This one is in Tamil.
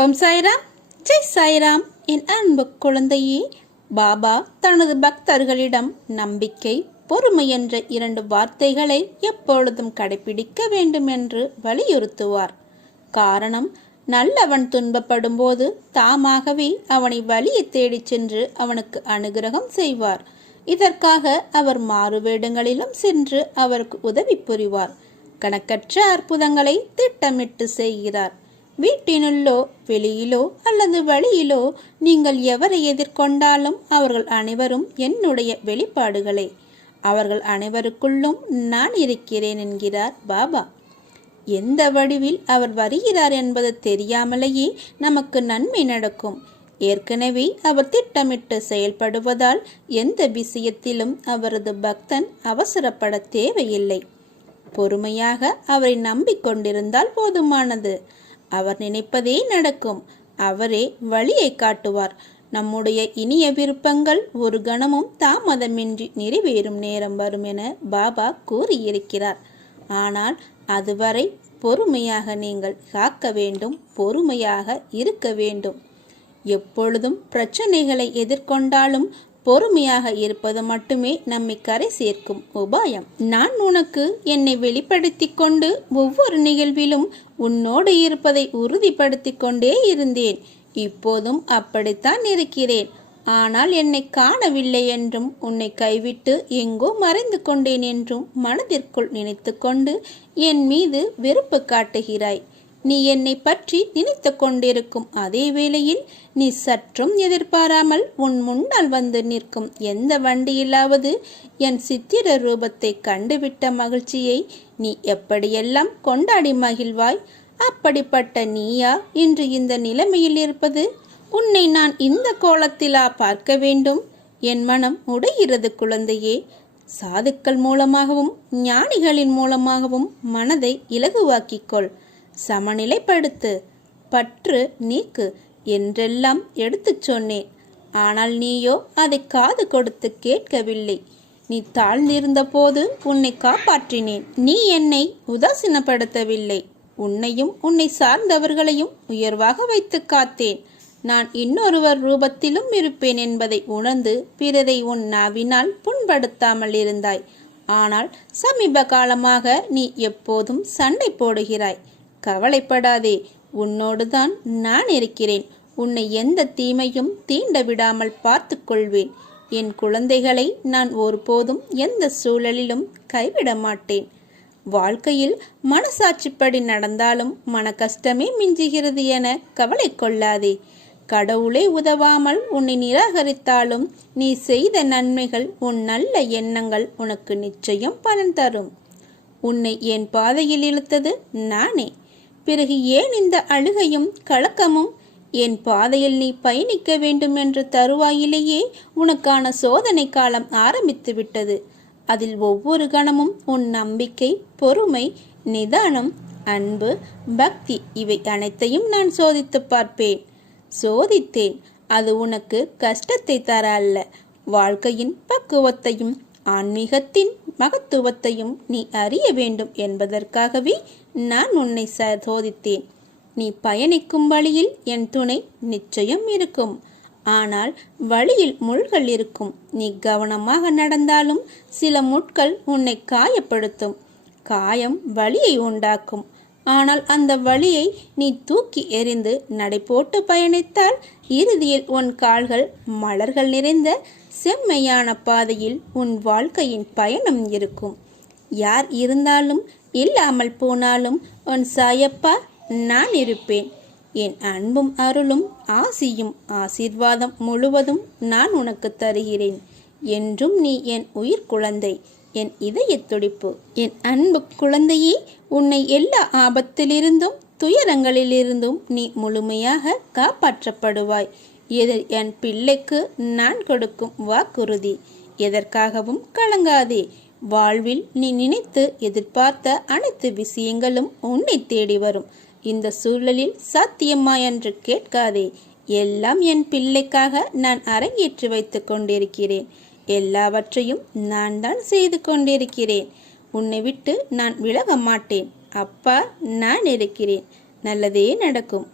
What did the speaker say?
ஓம் சாய்ராம். ஜெய் சாய்ராம். என் அன்பு குழந்தையே பாபா தனது பக்தர்களிடம் நம்பிக்கை பொறுமை என்ற இரண்டு வார்த்தைகளை எப்பொழுதும் கடைபிடிக்க வேண்டும் என்று வலியுறுத்துவார். காரணம் நல்லவன் துன்பப்படும் போது தாமாகவே அவனை வழியை தேடிச் சென்று அவனுக்கு அனுகிரகம் செய்வார். இதற்காக அவர் மாறுவேடங்களிலும் சென்று அவருக்கு உதவி புரிவார். கணக்கற்ற அற்புதங்களை திட்டமிட்டு செய்கிறார். வீட்டினுள்ளோ வெளியிலோ அல்லது வழியிலோ நீங்கள் எவரை எதிர்கொண்டாலும் அவர்கள் அனைவரும் என்னுடைய வெளிப்பாடுகளே. அவர்கள் அனைவருக்குள்ளும் நான் இருக்கிறேன் என்கிறார் பாபா. எந்த வடிவில் அவர் வருகிறார் என்பது தெரியாமலேயே நமக்கு நன்மை நடக்கும். ஏற்கனவே அவர் திட்டமிட்டு செயல்படுவதால் எந்த விஷயத்திலும் அவரது பக்தன் அவசரப்பட தேவையில்லை. பொறுமையாக அவரை நம்பிக்கொண்டிருந்தால் போதுமானது. அவர் நினைப்பதே நடக்கும். அவரே வழியை காட்டுவார். நம்முடைய இனிய விருப்பங்கள் ஒரு கணமும் தாமதமின்றி நிறைவேறும் நேரம் வரும் என பாபா கூறியிருக்கிறார். ஆனால் அதுவரை பொறுமையாக நீங்கள் காக்க வேண்டும் பொறுமையாக இருக்க வேண்டும். எப்பொழுதும் பிரச்சனைகளை எதிர்கொண்டாலும் பொறுமையாக இருப்பது மட்டுமே நம்மை கரை சேர்க்கும் உபாயம். நான் உனக்கு என்னை வெளிப்படுத்தி கொண்டு ஒவ்வொரு நிகழ்விலும் உன்னோடு இருப்பதை உறுதிப்படுத்திக் கொண்டே இருந்தேன். இப்போதும் அப்படித்தான் இருக்கிறேன். ஆனால் என்னை காணவில்லை என்றும் உன்னை கைவிட்டு எங்கோ மறைந்து கொண்டேன் என்றும் மனதிற்குள் நினைத்து கொண்டு என் மீது வெறுப்பு காட்டுகிறாய். நீ என்னை பற்றி நினைத்து கொண்டிருக்கும் அதே வேளையில் நீ சற்றும் எதிர்பாராமல் உன் முன்னால் வந்து நிற்கும் எந்த வண்டியிலாவது என் சித்திர ரூபத்தை கண்டுவிட்ட மகிழ்ச்சியை நீ எப்படியெல்லாம் கொண்டாடி மகிழ்வாய்? அப்படிப்பட்ட நீயா இன்று இந்த நிலைமையில் இருப்பது? உன்னை நான் இந்த கோலத்திலா பார்க்க வேண்டும்? என் மனம் உடைகிறது குழந்தையே. சாதுக்கள் மூலமாகவும் ஞானிகளின் மூலமாகவும் மனதை இலகுவாக்கிக்கொள் சமநிலைப்படுத்து. பற்று நீக்கு என்றெல்லாம் எடுத்துச் சொன்னேன். ஆனால் நீயோ அதை காது கொடுத்து கேட்கவில்லை. நீ தாழ்ந்திருந்த போது உன்னை காப்பாற்றினேன். நீ என்னை உதாசீனப்படுத்தவில்லை. உன்னையும் உன்னை சார்ந்தவர்களையும் உயர்வாக வைத்து காத்தேன். நான் இன்னொருவர் ரூபத்திலும் இருப்பேன் என்பதை உணர்ந்து பிறரை உன் நாவினால் புண்படுத்தாமல் இருந்தாய். ஆனால் சமீப காலமாக நீ எப்போதும் சண்டை போடுகிறாய். கவலைப்படாதே. உன்னோடுதான் நான் இருக்கிறேன். உன்னை எந்த தீமையும் தீண்ட விடாமல் பார்த்து கொள்வேன். என் குழந்தைகளை நான் ஒருபோதும் எந்த சூழலிலும் கைவிட மாட்டேன். வாழ்க்கையில் மனசாட்சிப்படி நடந்தாலும் மன கஷ்டமே மிஞ்சுகிறது என கவலை கொள்ளாதே. கடவுளே உதவாமல் உன்னை நிராகரித்தாலும் நீ செய்த நன்மைகள் உன் நல்ல எண்ணங்கள் உனக்கு நிச்சயம் பலன் தரும். உன்னை என் பாதையில் இழுத்தது நானே. பிறகு ஏன் இந்த அழுகையும் கலக்கமும்? என் பாதையில் நீ பயணிக்க வேண்டும் என்ற தருவாயிலேயே உனக்கான சோதனை காலம் ஆரம்பித்து விட்டது. அதில் ஒவ்வொரு கணமும் உன் நம்பிக்கை பொறுமை நிதானம் அன்பு பக்தி இவை அனைத்தையும் நான் சோதித்து பார்ப்பேன். சோதித்தேன். அது உனக்கு கஷ்டத்தை தர அல்ல. வாழ்க்கையின் பக்குவத்தையும் ஆன்மீகத்தின் மகத்துவத்தையும் நீ அறிய வேண்டும் என்பதற்காகவே நான் உன்னை சோதித்தேன். நீ பயணிக்கும் வழியில் என் துணை நிச்சயம் இருக்கும். ஆனால் வழியில் முள்கள் இருக்கும். நீ கவனமாக நடந்தாலும் சில முட்கள் உன்னை காயப்படுத்தும். காயம் வலியை உண்டாக்கும். ஆனால் அந்த வழியை நீ தூக்கி எறிந்து நடைபோட்டு பயணித்தால் இறுதியில் உன் கால்கள் மலர்கள் நிறைந்த செம்மையான பாதையில் உன் வாழ்க்கையின் பயணம் இருக்கும். யார் இருந்தாலும் இல்லாமல் போனாலும் உன் சாயப்பா நான் இருப்பேன். என் அன்பும் அருளும் ஆசியும் ஆசீர்வாதம் முழுவதும் நான் உனக்கு தருகிறேன். என்றும் நீ என் உயிர் குழந்தை. என் இதய துடிப்பு என் அன்பு குழந்தையே உன்னை எல்லா ஆபத்திலிருந்தும் துயரங்களிலிருந்தும் நீ முழுமையாக காப்பாற்றப்படுவாய். இது என் பிள்ளைக்கு நான் கொடுக்கும் வாக்குறுதி. எதற்காகவும் கலங்காதே. வாழ்வில் நீ நினைத்து எதிர்பார்த்த அனைத்து விஷயங்களும் உன்னை தேடி வரும். இந்த சூழலில் சாத்தியமா என்று கேட்காதே. எல்லாம் என் பிள்ளைக்காக நான் அரங்கேற்றி வைத்துக் கொண்டிருக்கிறேன். எல்லாவற்றையும் நான் தான் செய்து கொண்டிருக்கிறேன். உன்னை விட்டு நான் விலக மாட்டேன் அப்பா நான் இருக்கிறேன். நல்லதே நடக்கும்.